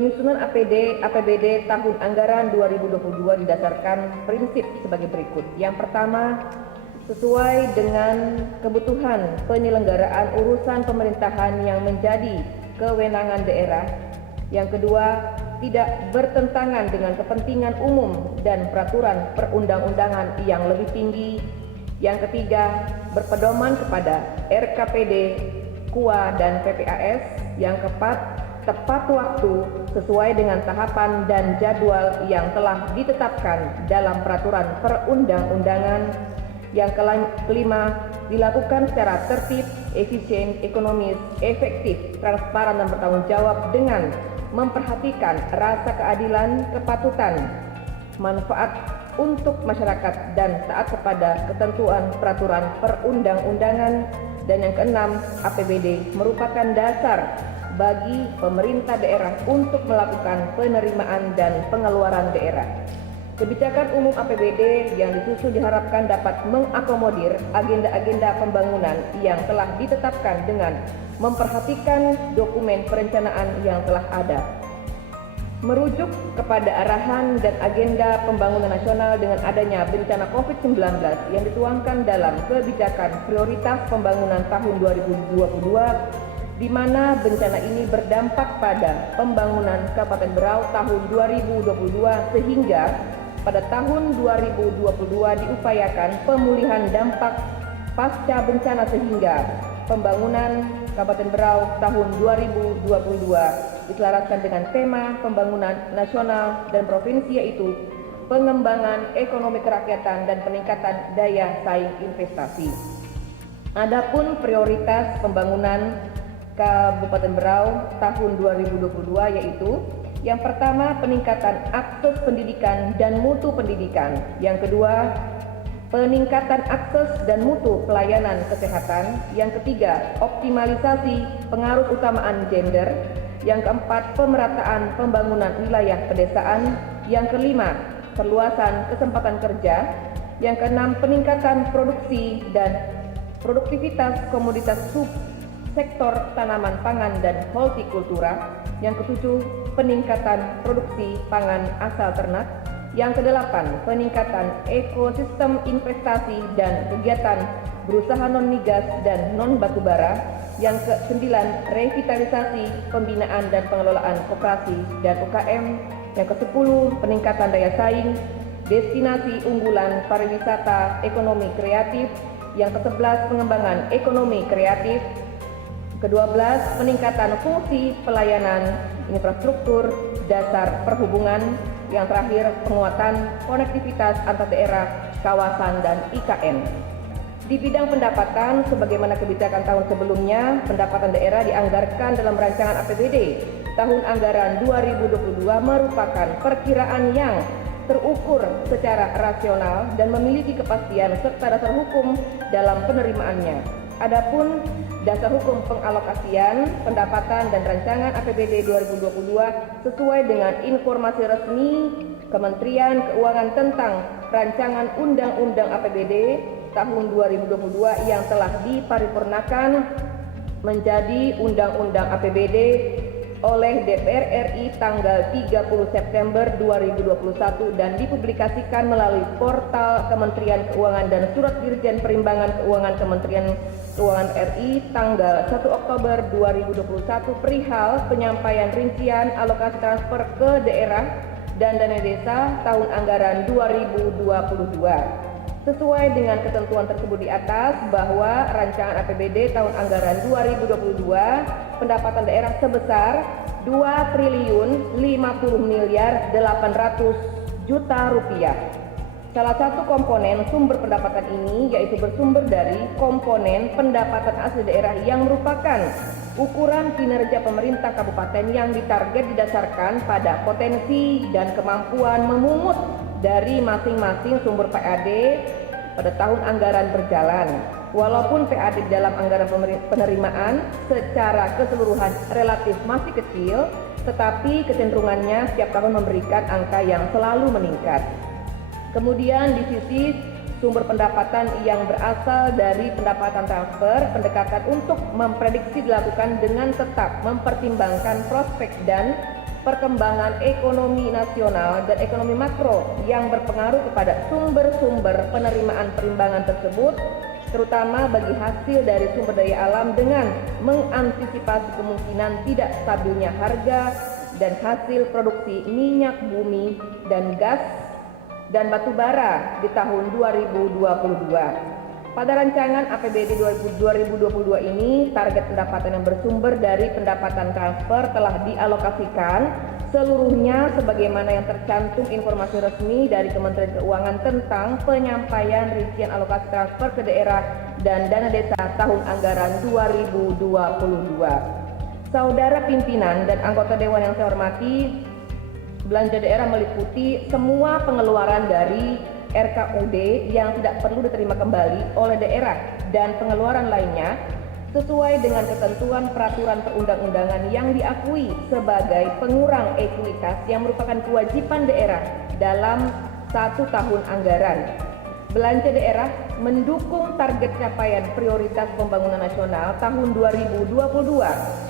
Penyusunan APBD tahun anggaran 2022 didasarkan prinsip sebagai berikut. Yang pertama, sesuai dengan kebutuhan penyelenggaraan urusan pemerintahan yang menjadi kewenangan daerah. Yang kedua, tidak bertentangan dengan kepentingan umum dan peraturan perundang-undangan yang lebih tinggi. Yang ketiga, berpedoman kepada RKPD, KUA, dan PPAS. Yang keempat, tepat waktu sesuai dengan tahapan dan jadwal yang telah ditetapkan dalam peraturan perundang-undangan. Yang kelima, dilakukan secara tertib, efisien, ekonomis, efektif, transparan, dan bertanggung jawab dengan memperhatikan rasa keadilan, kepatutan, manfaat untuk masyarakat, dan taat kepada ketentuan peraturan perundang-undangan. Dan yang keenam, APBD merupakan dasar bagi pemerintah daerah untuk melakukan penerimaan dan pengeluaran daerah. Kebijakan umum APBD yang disusun diharapkan dapat mengakomodir agenda-agenda pembangunan yang telah ditetapkan dengan memperhatikan dokumen perencanaan yang telah ada. Merujuk kepada arahan dan agenda pembangunan nasional dengan adanya bencana COVID-19 yang dituangkan dalam kebijakan prioritas pembangunan tahun 2022, di mana bencana ini berdampak pada pembangunan Kabupaten Berau tahun 2022 sehingga pada tahun 2022 diupayakan pemulihan dampak pasca bencana sehingga pembangunan Kabupaten Berau tahun 2022 diselaraskan dengan tema pembangunan nasional dan provinsi, yaitu pengembangan ekonomi kerakyatan dan peningkatan daya saing investasi. Adapun prioritas pembangunan Kabupaten Berau tahun 2022 yaitu yang pertama, peningkatan akses pendidikan dan mutu pendidikan. Yang kedua, peningkatan akses dan mutu pelayanan kesehatan. Yang ketiga, optimalisasi pengaruh utamaan gender. Yang keempat, pemerataan pembangunan wilayah pedesaan. Yang kelima, perluasan kesempatan kerja. Yang keenam, peningkatan produksi dan produktivitas komoditas sektor tanaman pangan dan hortikultura. Yang ketujuh, peningkatan produksi pangan asal ternak. Yang kedelapan, peningkatan ekosistem investasi dan kegiatan berusaha non-migas dan non-batubara. Yang kesembilan, revitalisasi, pembinaan dan pengelolaan koperasi dan UKM. Yang kesepuluh, peningkatan daya saing, destinasi unggulan pariwisata ekonomi kreatif. Yang kesebelas, pengembangan ekonomi kreatif. Ke-12, peningkatan fungsi pelayanan infrastruktur dasar perhubungan. Yang terakhir, penguatan konektivitas antar daerah, kawasan, dan IKN. Di bidang pendapatan, sebagaimana kebijakan tahun sebelumnya, pendapatan daerah dianggarkan dalam rancangan APBD tahun anggaran 2022 merupakan perkiraan yang terukur secara rasional dan memiliki kepastian serta dasar hukum dalam penerimaannya. Adapun dasar hukum pengalokasian pendapatan dan rancangan APBD 2022 sesuai dengan informasi resmi Kementerian Keuangan tentang rancangan Undang-Undang APBD tahun 2022 yang telah diparipurnakan menjadi Undang-Undang APBD oleh DPR RI tanggal 30 September 2021 dan dipublikasikan melalui portal Kementerian Keuangan dan Surat Dirjen Perimbangan Keuangan Kementerian Keuangan RI tanggal 1 Oktober 2021 perihal penyampaian rincian alokasi transfer ke daerah dan dana desa tahun anggaran 2022. Sesuai dengan ketentuan tersebut di atas, bahwa rancangan APBD tahun anggaran 2022 pendapatan daerah sebesar 2.050.800.000.000 rupiah. Salah satu komponen sumber pendapatan ini yaitu bersumber dari komponen pendapatan asli daerah yang merupakan ukuran kinerja pemerintah kabupaten yang ditarget didasarkan pada potensi dan kemampuan memungut dari masing-masing sumber PAD pada tahun anggaran berjalan. Walaupun PAD dalam anggaran penerimaan secara keseluruhan relatif masih kecil, tetapi kecenderungannya setiap tahun memberikan angka yang selalu meningkat. Kemudian di sisi sumber pendapatan yang berasal dari pendapatan transfer, pendekatan untuk memprediksi dilakukan dengan tetap mempertimbangkan prospek dan perkembangan ekonomi nasional dan ekonomi makro yang berpengaruh kepada sumber-sumber penerimaan perimbangan tersebut, terutama bagi hasil dari sumber daya alam dengan mengantisipasi kemungkinan tidak stabilnya harga dan hasil produksi minyak bumi dan gas dan batu bara di tahun 2022. Pada rancangan APBD 2022 ini, target pendapatan yang bersumber dari pendapatan transfer telah dialokasikan seluruhnya sebagaimana yang tercantum informasi resmi dari Kementerian Keuangan tentang penyampaian rincian alokasi transfer ke daerah dan dana desa tahun anggaran 2022. Saudara pimpinan dan anggota dewan yang saya hormati, belanja daerah meliputi semua pengeluaran dari RKUD yang tidak perlu diterima kembali oleh daerah dan pengeluaran lainnya sesuai dengan ketentuan peraturan perundang-undangan yang diakui sebagai pengurang ekuitas yang merupakan kewajiban daerah dalam 1 tahun anggaran. Belanja daerah mendukung target capaian prioritas pembangunan nasional tahun 2022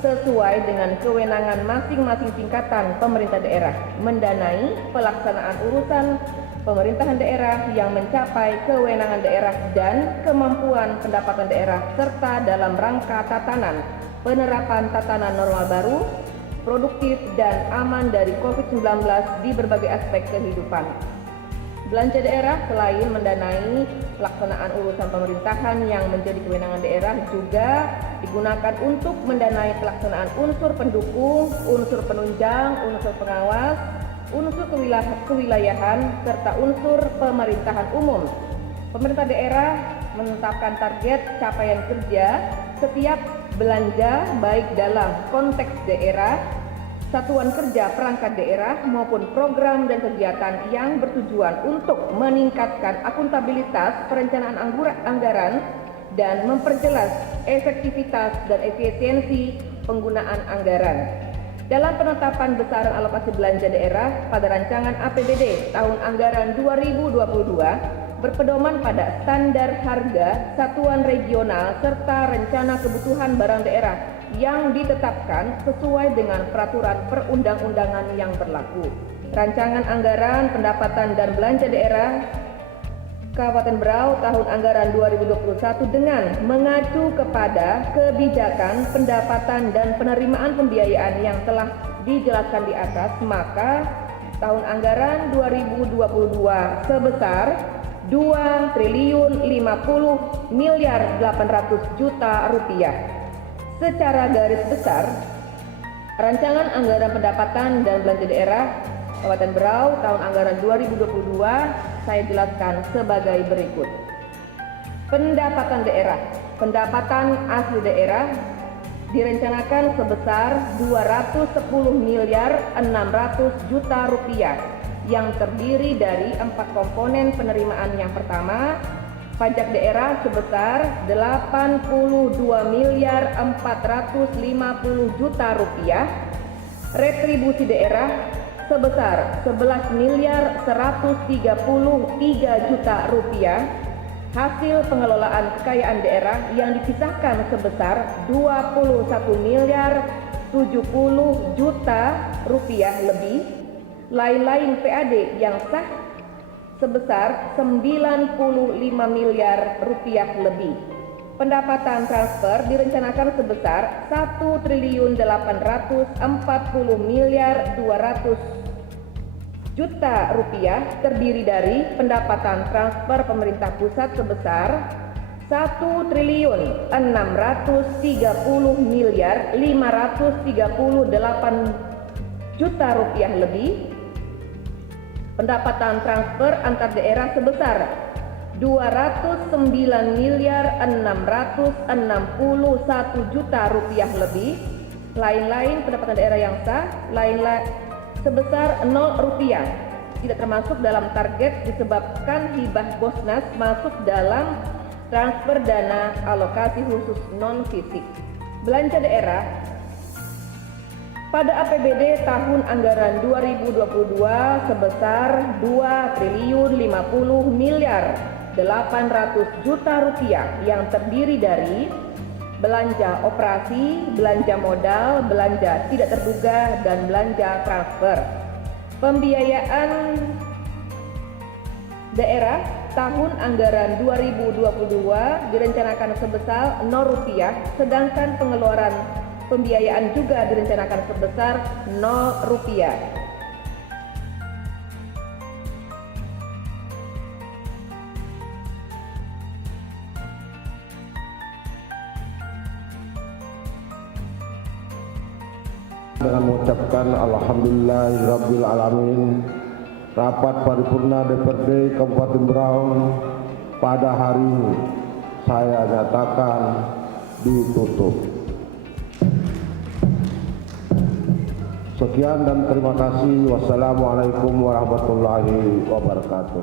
sesuai dengan kewenangan masing-masing tingkatan pemerintah daerah mendanai pelaksanaan urusan pemerintahan daerah yang mencapai kewenangan daerah dan kemampuan pendapatan daerah serta dalam rangka tatanan penerapan tatanan normal baru, produktif dan aman dari COVID-19 di berbagai aspek kehidupan. Belanja daerah selain mendanai pelaksanaan urusan pemerintahan yang menjadi kewenangan daerah juga digunakan untuk mendanai pelaksanaan unsur pendukung, unsur penunjang, unsur pengawas, unsur kewilayahan, serta unsur pemerintahan umum. Pemerintah daerah menetapkan target capaian kerja setiap belanja baik dalam konteks daerah, satuan kerja perangkat daerah maupun program dan kegiatan yang bertujuan untuk meningkatkan akuntabilitas perencanaan anggaran dan memperjelas efektivitas dan efisiensi penggunaan anggaran. Dalam penetapan besaran alokasi belanja daerah pada rancangan APBD tahun anggaran 2022 berpedoman pada standar harga satuan regional serta rencana kebutuhan barang daerah yang ditetapkan sesuai dengan peraturan perundang-undangan yang berlaku. Rancangan anggaran pendapatan dan belanja daerah Kabupaten Berau tahun anggaran 2021 dengan mengacu kepada kebijakan pendapatan dan penerimaan pembiayaan yang telah dijelaskan di atas, maka tahun anggaran 2022 sebesar 2.050.800.000.000 rupiah. Secara garis besar, rancangan anggaran pendapatan dan belanja daerah Kabupaten Berau tahun anggaran 2022 saya jelaskan sebagai berikut. Pendapatan daerah, pendapatan asli daerah direncanakan sebesar 210.600.000.000 rupiah yang terdiri dari 4 komponen penerimaan. Yang pertama, pajak daerah sebesar 82.450.000.000 rupiah, retribusi daerah sebesar 11.133.000.000 rupiah, hasil pengelolaan kekayaan daerah yang dipisahkan sebesar 21.070.000.000 rupiah lebih, lain-lain PAD yang sah sebesar 95 miliar rupiah lebih. Pendapatan transfer direncanakan sebesar 1.840.200.000.000 rupiah, terdiri dari pendapatan transfer pemerintah pusat sebesar 1.630.538.000.000 rupiah lebih, pendapatan transfer antar daerah sebesar 209.661.000.000 rupiah lebih, lain-lain pendapatan daerah yang sah lain-lain sebesar 0 rupiah, tidak termasuk dalam target disebabkan hibah Bosnas masuk dalam transfer dana alokasi khusus non-fisik. Belanja daerah pada APBD tahun anggaran 2022 sebesar 2.050.800.000.000 rupiah yang terdiri dari belanja operasi, belanja modal, belanja tidak terduga, dan belanja transfer. Pembiayaan daerah tahun anggaran 2022 direncanakan sebesar Rp0, sedangkan pengeluaran pembiayaan juga direncanakan sebesar Rp0. Dengan mengucapkan Alhamdulillahirabbil alamin, rapat paripurna DPRD Kabupaten Berau pada hari ini saya nyatakan ditutup. Sekian dan terima kasih. Wassalamualaikum warahmatullahi wabarakatuh.